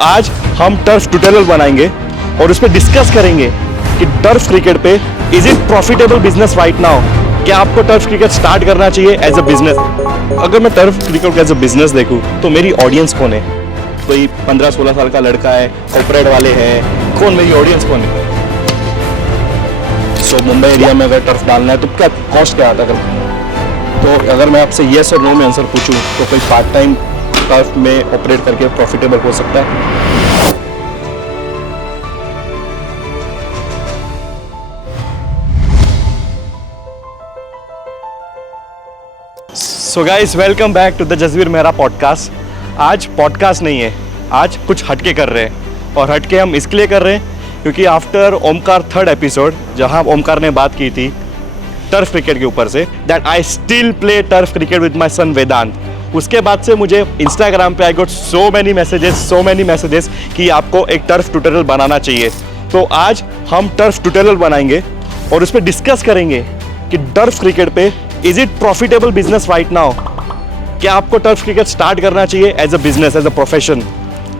आज हम turf tutorial बनाएंगे और उस पर डिस्कस करेंगे कि टर्फ क्रिकेट पे is it profitable business right now. क्या आपको टर्फ क्रिकेट स्टार्ट करना चाहिए एज अ बिजनेस? अगर मैं टर्फ क्रिकेट को एज अ बिजनेस देखूं तो मेरी ऑडियंस कौन है? कोई 15-16 साल का लड़का है, कॉर्पोरेट वाले हैं, कौन मेरी ऑडियंस कौन है? सो मुंबई एरिया में अगर टर्फ डालना है तो क्या कॉस्ट क्या आता है? तो अगर मैं आपसे येस और नो में आंसर पूछूं तो कोई पार्ट टाइम टर्फ में ऑपरेट करके प्रॉफिटेबल हो सकता है? So guys, welcome back to the Jasvir Mehra podcast. आज पॉडकास्ट नहीं है, आज कुछ हटके कर रहे हैं। और हटके हम इसके लिए कर रहे हैं क्योंकि आफ्टर ओमकार थर्ड एपिसोड, जहां ओमकार ने बात की थी टर्फ क्रिकेट के ऊपर से, that I still play turf cricket with my son Vedant. उसके बाद से मुझे इंस्टाग्राम पे I got so many messages कि आपको एक टर्फ ट्यूटोरियल बनाना चाहिए। तो आज हम टर्फ ट्यूटोरियल बनाएंगे और उस पर डिस्कस करेंगे कि टर्फ क्रिकेट पे is it profitable business right now. क्या आपको टर्फ क्रिकेट स्टार्ट करना चाहिए as a business, as a profession?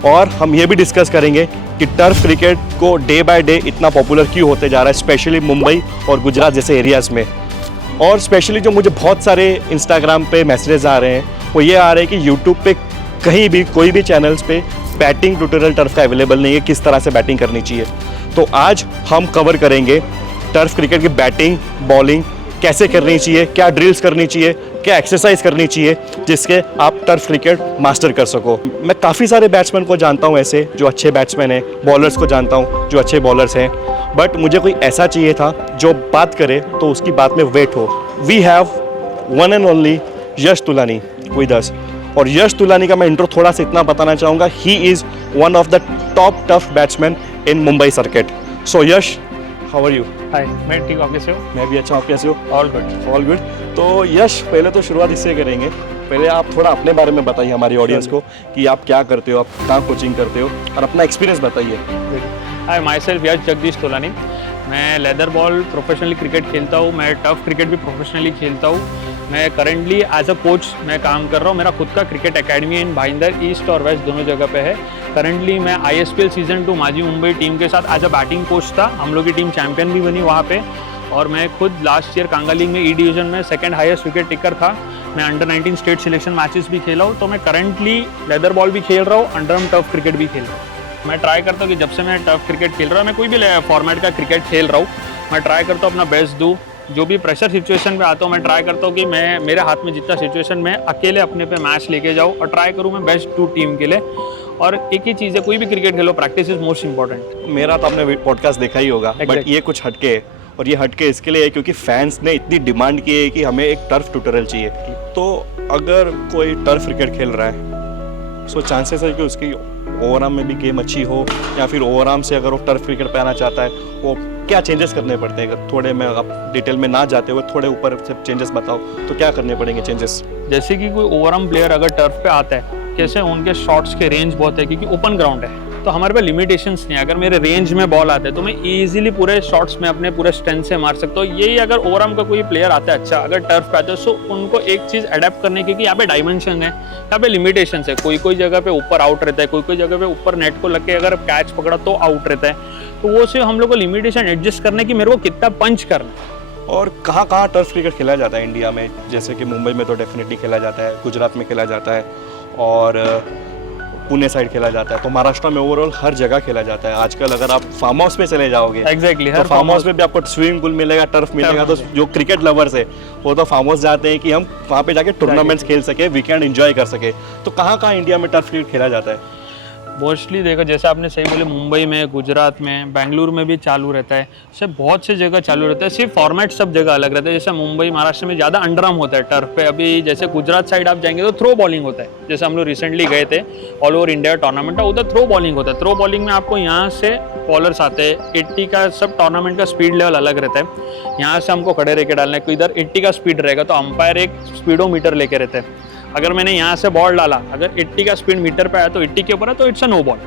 और हम ये भी डिस्कस करेंगे कि टर्फ क्रिकेट को डे बाय डे इतना पॉपुलर क्यों होते जा रहा है, स्पेशली मुंबई और गुजरात जैसे एरियाज़ में। और स्पेशली जो मुझे बहुत सारे इंस्टाग्राम पे मैसेजेस आ रहे हैं वो ये आ रहे हैं कि यूट्यूब पे कहीं भी कोई भी चैनल्स पे बैटिंग ट्यूटोरियल टर्फ का अवेलेबल नहीं है, किस तरह से बैटिंग करनी चाहिए। तो आज हम कवर करेंगे टर्फ क्रिकेट की बैटिंग, बॉलिंग कैसे करनी चाहिए, क्या ड्रिल्स करनी चाहिए, क्या एक्सरसाइज करनी चाहिए जिसके आप टर्फ क्रिकेट मास्टर कर सको। मैं काफ़ी सारे बैट्समैन को जानता हूँ ऐसे जो अच्छे बैट्समैन हैं, बॉलर्स को जानता हूँ जो अच्छे बॉलर्स हैं, बट मुझे कोई ऐसा चाहिए था जो बात करे तो उसकी बात में वेट हो। We have one and only Yash Tulani with us. और यश तुलानी का मैं इंट्रो थोड़ा सा इतना बताना चाहूँगा, he is one of the top tough batsman in Mumbai circuit. So Yash, how are you? Hi, मैं ठीक हूँ, आप कैसे हो? मैं भी अच्छा हूँ, आप कैसे हो? All good, all good. तो यश, पहले तो शुरुआत इससे करेंगे, पहले आप थोड़ा अपने बारे में बताइए हमारी ऑडियंस को कि आप क्या करते हो, आप कहाँ कोचिंग करते हो और अपना एक्सपीरियंस बताइए। हाय, माई सेल्फ यश जगदीश तोलानी। मैं लेदर बॉल प्रोफेशनली क्रिकेट खेलता हूँ, मैं टफ क्रिकेट भी प्रोफेशनली खेलता हूँ। मैं करंटली एज अ कोच मैं काम कर रहा हूँ। मेरा खुद का cricket academy in Bhayandar east और वेस्ट दोनों जगह पे है। करंटली मैं ISPL सीजन 2 माझी मुंबई टीम के साथ एज अ बैटिंग कोच था। हम लोग की टीम चैंपियन भी बनी वहाँ पे। और मैं खुद लास्ट ईयर कांगा लीग में E डिवीजन में सेकंड हाईएस्ट विकेट टेकर था। मैं अंडर 19 स्टेट सिलेक्शन मैचेस भी खेला हूँ। तो मैं करंटली लेदर बॉल भी खेल रहा हूँ, अंडर टफ क्रिकेट भी खेल रहा हूँ। मैं ट्राई करता हूँ कि जब से मैं टफ क्रिकेट खेल रहा हूँ, मैं कोई भी फॉर्मेट का क्रिकेट खेल रहा हूँ, मैं ट्राई करता हूँ अपना बेस्ट दूँ। जो भी प्रेशर सिचुएशन पे आता हूँ, मैं ट्राई करता हूँ कि मैं मेरे हाथ में जितना सिचुएशन में अकेले अपने पे मैच लेके जाऊँ और ट्राई करूँ मैं बेस्ट टू टीम के लिए। और एक ही चीज़ है, कोई भी cricket Khelo, practice is most important. मेरा तो आपने पॉडकास्ट देखा ही होगा, बट ये कुछ हटके है। और ये हटके इसके लिए है क्योंकि फैंस ने इतनी डिमांड की है कि हमें एक टर्फ ट्यूटोरियल चाहिए। तो अगर कोई टर्फ क्रिकेट खेल रहा है, सो चांसेस है कि उसकी ओवरआर्म में भी गेम अच्छी हो, या फिर ओवरआर्म से अगर वो टर्फ क्रिकेट पे आना चाहता है, वो क्या चेंजेस करने पड़ते हैं? अगर थोड़े में आप डिटेल में ना जाते हुए थोड़े ऊपर से चेंजेस बताओ तो क्या करने पड़ेंगे चेंजेस? जैसे कि कोई ओवरआर्म प्लेयर अगर टर्फ पे आता है, कैसे उनके शॉट्स के रेंज बहुत है क्योंकि ओपन ग्राउंड है, तो हमारे पे लिमिटेशंस नहीं है। अगर मेरे रेंज में बॉल आते हैं तो मैं इजीली पूरे शॉट्स में अपने पूरे स्ट्रेंथ से मार सकता हूँ। यही अगर ओवरआर्म का कोई प्लेयर आता है अच्छा, अगर टर्फ पे आता है, सो उनको एक चीज़ अडेप्ट करने की कि यहाँ पे डायमेंशन है, यहाँ पे लिमिटेशन है। कोई जगह पे ऊपर आउट रहता है, कोई जगह पे ऊपर नेट को लग के अगर कैच पकड़ा तो आउट रहता है। तो वो से हम लोग को लिमिटेशन एडजस्ट करने की मेरे को कितना पंच करना है। और कहाँ कहाँ टर्फ क्रिकेट खेला जाता है इंडिया में? जैसे कि मुंबई में तो डेफिनेटली खेला जाता है, गुजरात में खेला जाता है और पुणे साइड खेला जाता है। तो महाराष्ट्र में ओवरऑल हर जगह खेला जाता है। आजकल अगर आप फार्म हाउस पे चले जाओगे, एग्जैक्टली, तो फार्म हाउस में भी आपको स्विमिंग पूल मिलेगा, टर्फ मिलेगा। तो जो क्रिकेट लवर्स है वो तो फार्म हाउस जाते हैं कि हम वहाँ पे जाके टूर्नामेंट्स खेल सके, वीकेंड एंजॉय कर सके। तो कहाँ कहाँ इंडिया में टर्फ क्रिकेट खेला जाता है? मोस्टली देखो, जैसे आपने सही बोले, मुंबई में, गुजरात में, बेंगलुरु में भी चालू रहता है, सब बहुत से जगह चालू रहता है। सिर्फ फॉर्मेट सब जगह अलग रहता है। जैसे मुंबई, महाराष्ट्र में ज़्यादा अंडरआर्म होता है टर्फ पे। अभी जैसे गुजरात साइड आप जाएंगे तो थ्रो बॉलिंग होता है। जैसे हम लोग रिसेंटली गए थे ऑल ओवर इंडिया टूर्नामेंट, उधर थ्रो बॉलिंग होता है। थ्रो बॉलिंग में आपको यहाँ से बॉलर्स आते हैं, 80 का सब टूर्नामेंट का स्पीड लेवल अलग रहता है। यहाँ से हमको खड़े रह के डालना है, कोई इधर 80 का स्पीड रहेगा तो अंपायर एक स्पीडोमीटर लेके रहते हैं। अगर मैंने यहाँ से बॉल डाला, अगर 80 का स्पीड मीटर पे आया तो 80 के ऊपर है तो it's a no ball.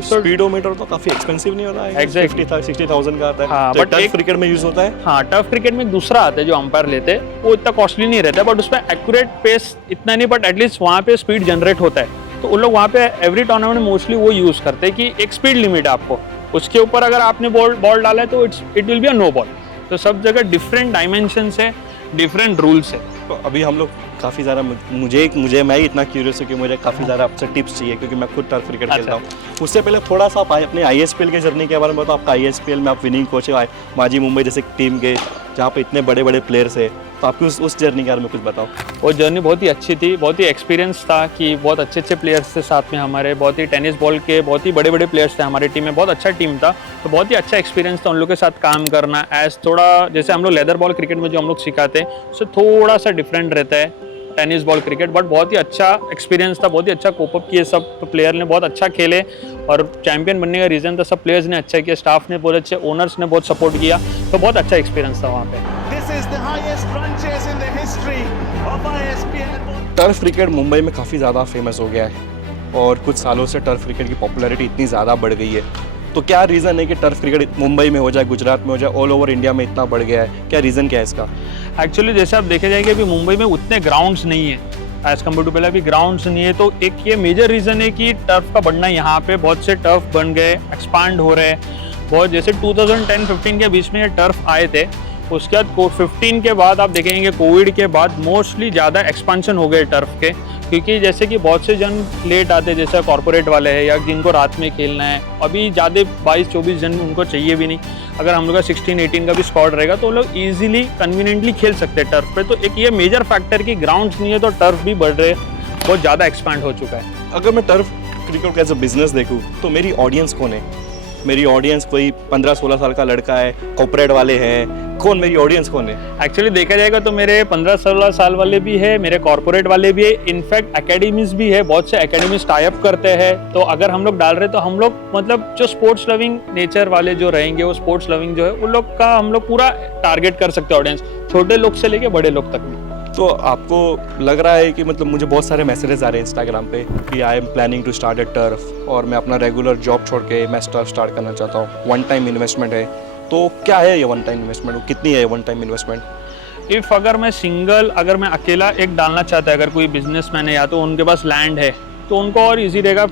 Speedometer तो काफी एक्सपेंसिव नहीं होता है? एग्जैक्टली 60,000 का आता है। हाँ, बट टर्फ क्रिकेट में यूज होता है। हाँ, टर्फ क्रिकेट में दूसरा आता है जो अंपायर लेते हैं, वो इतना कॉस्टली नहीं रहता है, बट उसमें एक्यूरेट पेस इतना नहीं, बट एटलीस्ट वहाँ पे स्पीड जनरेट होता है। तो उन लोग वहाँ पे एवरी टूर्नामेंट में मोस्टली वो यूज़ करते हैं कि एक स्पीड लिमिट है आपको, उसके ऊपर अगर आपने बॉल डाला है तो it will be a no ball. तो सब जगह डिफरेंट डायमेंशंस है, डिफरेंट रूल्स है। तो अभी हम लोग काफ़ी ज़्यादा मुझे मैं ही इतना क्यूरियस हूँ कि मुझे काफ़ी ज़्यादा आपसे टिप्स चाहिए, क्योंकि मैं खुद टर्फ क्रिकेट खेलता हूँ। उससे पहले थोड़ा सा आप अपने ISPL के जर्नी के बारे में बताओ। आपका ISPL में आप विनिंग कोच है, माजी मुंबई जैसे टीम के, जहाँ पे इतने बड़े बड़े प्लेयर्स है, तो आपकी उस जर्नी के बारे में कुछ बताओ। वो जर्नी बहुत ही अच्छी थी, बहुत ही एक्सपीरियंस था कि बहुत अच्छे अच्छे प्लेयर्स थे साथ में हमारे, बहुत ही टेनिस बॉल के बहुत ही बड़े बड़े प्लेयर्स थे हमारी टीम में, बहुत अच्छा टीम था। तो बहुत ही अच्छा एक्सपीरियंस था उन लोग के साथ काम करना। एज थोड़ा जैसे हम लोग लेदर बॉल क्रिकेट में जो हम लोग सिखाते हैं उससे थोड़ा सा डिफरेंट रहता है टेनिस बॉल क्रिकेट, बट बहुत ही अच्छा एक्सपीरियंस था, बहुत ही अच्छा कोप अप किए सब प्लेयर ने, बहुत अच्छा खेले और चैंपियन बनने का रीज़न था सब प्लेयर्स ने अच्छा किया, स्टाफ ने बहुत अच्छे, ओनर्स ने बहुत सपोर्ट किया, तो बहुत अच्छा एक्सपीरियंस था वहाँ पे। टर्फ क्रिकेट मुंबई में काफ़ी ज़्यादा फेमस हो गया है और कुछ सालों से टर्फ क्रिकेट की पॉपुलैरिटी इतनी ज़्यादा बढ़ गई है। तो क्या रीज़न है कि टर्फ क्रिकेट मुंबई में हो जाए, गुजरात में हो जाए, ऑल ओवर इंडिया में इतना बढ़ गया है? क्या रीज़न क्या है इसका? एक्चुअली जैसे आप देखे जाएंगे अभी मुंबई में उतने ग्राउंड्स नहीं है एज़ कम्पेयर टू पहले, अभी ग्राउंड्स नहीं है, तो एक ये मेजर रीज़न है कि टर्फ का बढ़ना। यहाँ पे बहुत से टर्फ बन गए, एक्सपांड हो रहे हैं बहुत, जैसे 2010-15 के बीच में ये टर्फ आए थे, उसके बाद 15 के बाद आप देखेंगे कोविड के बाद मोस्टली ज़्यादा एक्सपांशन हो गए टर्फ के, क्योंकि जैसे कि बहुत से जन लेट आते, जैसे कॉर्पोरेट वाले हैं या जिनको रात में खेलना है, अभी ज़्यादा 22-24 जन उनको चाहिए भी नहीं। अगर हम लोग का 16-18 का भी स्क्वाड रहेगा तो लोग ईजिली कन्वीनियंटली खेल सकते हैं टर्फ पे। तो एक ये मेजर फैक्टर कि ग्राउंड्स नहीं है तो टर्फ भी बढ़ रहे, बहुत ज़्यादा एक्सपांड हो चुका है। अगर मैं टर्फ क्रिकेट को एज अ बिजनेस देखूँ तो मेरी ऑडियंस कौन है? मेरी ऑडियंस कोई 15-16 साल का लड़का है, कॉर्पोरेट वाले हैं, कौन मेरी ऑडियंस कौन है? एक्चुअली देखा जाएगा तो मेरे 15-16 साल वाले भी है, मेरे कॉर्पोरेट वाले भी है, इनफैक्ट एकेडमीज भी है, बहुत से एकेडमीज टाई अप करते हैं। तो अगर हम लोग डाल रहे तो हम लोग मतलब जो स्पोर्ट्स लविंग नेचर वाले जो रहेंगे, वो स्पोर्ट्स लविंग जो है उन लोग का हम लोग पूरा टारगेट कर सकते हैं ऑडियंस, छोटे लोग से लेके बड़े लोग तक भी। तो आपको लग रहा है कि मतलब मुझे बहुत सारे मैसेजेस आ रहे हैं इंस्टाग्राम पे कि I am planning to start a turf और मैं अपना रेगुलर जॉब छोड़ के मैं टर्फ स्टार्ट करना चाहता हूँ, वन टाइम इन्वेस्टमेंट है, तो क्या है ये वन टाइम इन्वेस्टमेंट, कितनी है वन टाइम इन्वेस्टमेंट? इफ़ अगर मैं अकेला एक डालना चाहता है, अगर कोई बिजनेसमैन है या तो उनके पास लैंड है तो उनको और इजी रहेगा।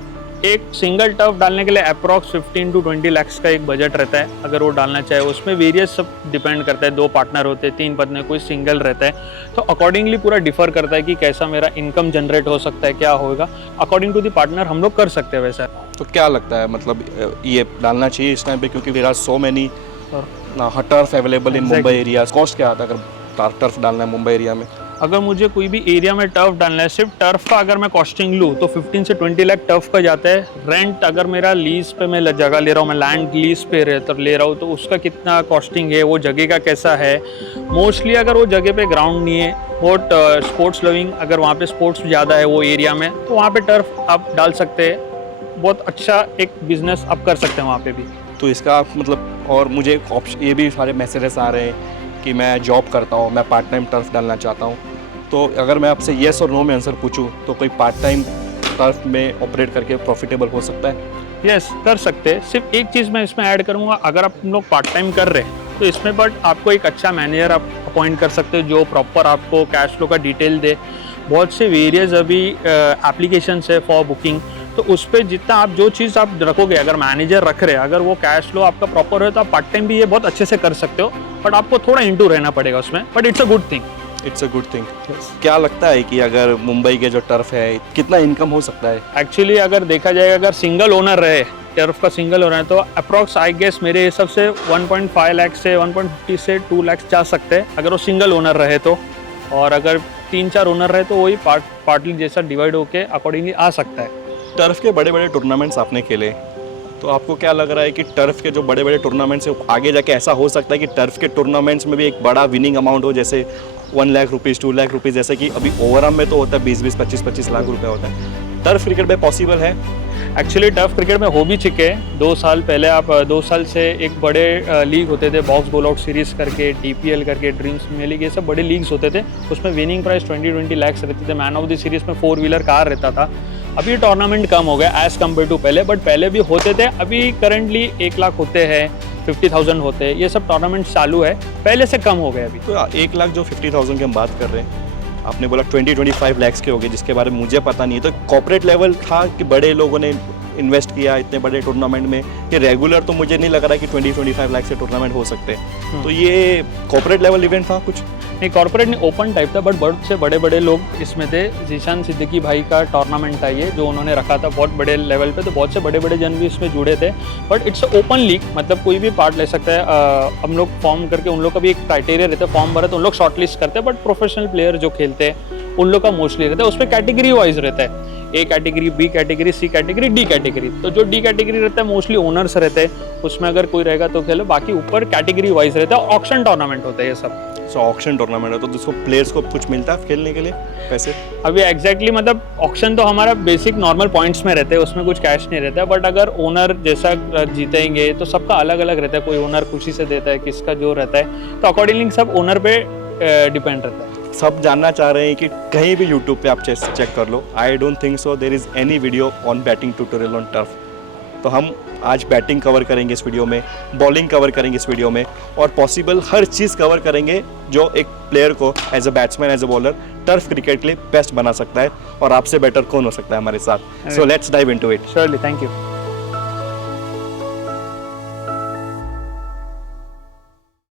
एक सिंगल टर्फ डालने के लिए अप्रॉक्स 15 to 20 लाख का एक बजट रहता है अगर वो डालना चाहे। उसमें वेरियस सब डिपेंड करता है, 2 पार्टनर होते हैं, 3 पार्टनर, कोई सिंगल रहता है, तो अकॉर्डिंगली पूरा डिफर करता है कि कैसा मेरा इनकम जनरेट हो सकता है, क्या होगा, अकॉर्डिंग टू द पार्टनर हम लोग कर सकते हैं वैसा। तो क्या लगता है मतलब ये डालना चाहिए इस टाइम पे, क्योंकि there are so many turf available in Mumbai area? Cost क्या आता है अगर टर्फ डालना है मुंबई एरिया में? अगर मुझे कोई भी एरिया में टर्फ डालना है, सिर्फ टर्फ का अगर मैं कॉस्टिंग लूँ तो 15 से 20 लाख टर्फ का जाता है। रेंट अगर मेरा लीज पे मैं जगह ले रहा हूँ, मैं लैंड लीज पे ले रहा हूँ, तो उसका कितना कॉस्टिंग है, वो जगह का कैसा है। मोस्टली अगर वो जगह पे ग्राउंड नहीं है, बहुत स्पोर्ट्स लविंग, अगर वहाँ पे स्पोर्ट्स ज़्यादा है वो एरिया में, तो वहाँ पे टर्फ आप डाल सकते हैं, बहुत अच्छा एक बिजनेस आप कर सकते हैं वहाँ पे भी। तो इसका मतलब, और मुझे ये भी सारे मैसेजेस आ रहे हैं कि मैं जॉब करता हूँ, मैं पार्ट टाइम टर्फ डालना चाहता हूँ, तो अगर मैं आपसे येस और नो में आंसर पूछूं तो कोई पार्ट टाइम टर्फ में ऑपरेट करके प्रॉफिटेबल हो सकता है? यस, कर सकते हैं। सिर्फ एक चीज़ मैं इसमें ऐड करूँगा, अगर आप लोग पार्ट टाइम कर रहे हैं तो इसमें बट आपको एक अच्छा मैनेजर आप अपॉइंट कर सकते हो जो प्रॉपर आपको कैश फ्लो का डिटेल दे। बहुत से वेरियस अभी एप्लीकेशंस है फॉर बुकिंग, तो उस पर जितना आप जो चीज़ आप रखोगे, अगर मैनेजर रख रहे हैं, अगर वो कैश फ्लो आपका प्रॉपर है तो आप पार्ट टाइम भी ये बहुत अच्छे से कर सकते हो, बट आपको थोड़ा इंटू रहना पड़ेगा उसमें, but it's a good thing. It's a good thing. क्या लगता है कि अगर मुंबई के जो टर्फ है कितना इनकम हो सकता है? एक्चुअली अगर देखा जाएगा, अगर सिंगल ओनर रहे, टर्फ का सिंगल ओनर है, तो अप्रॉक्स आई गेस मेरे हिसाब से 1.5 लाख से 1.50 से 2 लाख जा सकते हैं अगर वो सिंगल ओनर रहे तो। और अगर 3-4 ओनर रहे तो वही पार्टली जैसा डिवाइड होके अकॉर्डिंगली आ सकता है। टर्फ के बड़े बड़े टूर्नामेंट्स आपने खेले, तो आपको क्या लग रहा है कि टर्फ के जो बड़े बड़े टूर्नामेंट्स हैं आगे जाके ऐसा हो सकता है कि टर्फ के टूर्नामेंट्स में भी एक बड़ा विनिंग अमाउंट हो, जैसे 1 लाख रुपीज़, 2 लाख रुपीज़, जैसे कि अभी ओवरऑल में तो होता है 20-20, 25-25 लाख रुपए होता है, टर्फ क्रिकेट में पॉसिबल है? एक्चुअली टर्फ क्रिकेट में हो भी चुके हैं। 2 साल पहले, आप 2 साल से एक बड़े लीग होते थे, बॉक्स बॉल आउट सीरीज़ करके, DPL करके, ड्रीम्स प्रीमियर लीग, ये सब बड़े लीग्स होते थे। उसमें विनिंग प्राइस 20-20 लाख रहते थे। मैन ऑफ द सीरीज़ में 4 व्हीलर कार रहता था। अभी टूर्नामेंट कम हो गया एज़ कम्पेयर टू पहले, बट पहले भी होते थे। अभी करंटली 1 लाख होते हैं, 50,000 होते हैं, ये सब टूर्नामेंट चालू है, पहले से कम हो गए अभी। तो 1 लाख जो 50,000 की हम बात कर रहे हैं, आपने बोला 20-25 lakhs के हो गए, जिसके बारे में मुझे पता नहीं है। तो कॉर्पोरेट लेवल था कि बड़े लोगों ने इन्वेस्ट किया इतने बड़े टूर्नामेंट में, ये रेगुलर तो मुझे नहीं लग रहा कि 20-25 लाख से टूर्नामेंट हो सकते हैं। तो ये कॉर्पोरेट लेवल इवेंट था कुछ? नहीं, कॉर्पोरेट नहीं, ओपन टाइप था, बट बहुत से बड़े बड़े लोग इसमें थे। जीशान सिद्दीकी भाई का टूर्नामेंट था ये, जो उन्होंने रखा था बहुत बड़े लेवल पे, तो बहुत से बड़े बड़े जन भी इसमें जुड़े थे। बट इट्स ओपन लीग, मतलब कोई भी पार्ट ले सकता है। हम लोग फॉर्म करके, उन लोग का भी एक क्राइटेरिया रहता है, फॉर्म भरा तो उन लोग शॉर्ट लिस्ट करते हैं, बट प्रोफेशनल प्लेयर जो खेलते हैं उन लोग का मोस्टली रहता है। उसमें कैटेगरी वाइज रहता है, A category, B category, C category, D category. तो जो डी कैटेगरी रहता है मोस्टली ओनर्स रहते हैं, उसमें अगर कोई रहेगा तो खेलो, बाकी ऊपर कैटेगरी वाइज रहता है। ऑक्शन टूर्नामेंट होता है ये सब। सो ऑक्शन टूर्नामेंट है, तो जिसको प्लेयर्स को कुछ मिलता है खेलने के लिए पैसे? अभी एग्जैक्टली मतलब ऑक्शन तो हमारा बेसिक नॉर्मल पॉइंट्स में रहते हैं, उसमें कुछ कैश नहीं रहता है। बट अगर ओनर जैसा जीतेंगे तो सबका अलग अलग रहता है, कोई ओनर खुशी से देता है, किसका जो रहता है, तो अकॉर्डिंगली सब ओनर पे डिपेंड रहता है। सब जानना चाह रहे हैं कि कहीं भी यूट्यूब पे आप चेक कर लो, I don't think so there is any video on batting tutorial on turf. तो हम आज बैटिंग कवर करेंगे इस वीडियो में, बॉलिंग कवर करेंगे इस वीडियो में, और पॉसिबल हर चीज़ कवर करेंगे जो एक प्लेयर को as a batsman, as a bowler turf cricket के लिए बेस्ट बना सकता है। और आपसे बेटर कौन हो सकता है हमारे साथ? So let's dive into it. Surely, thank you.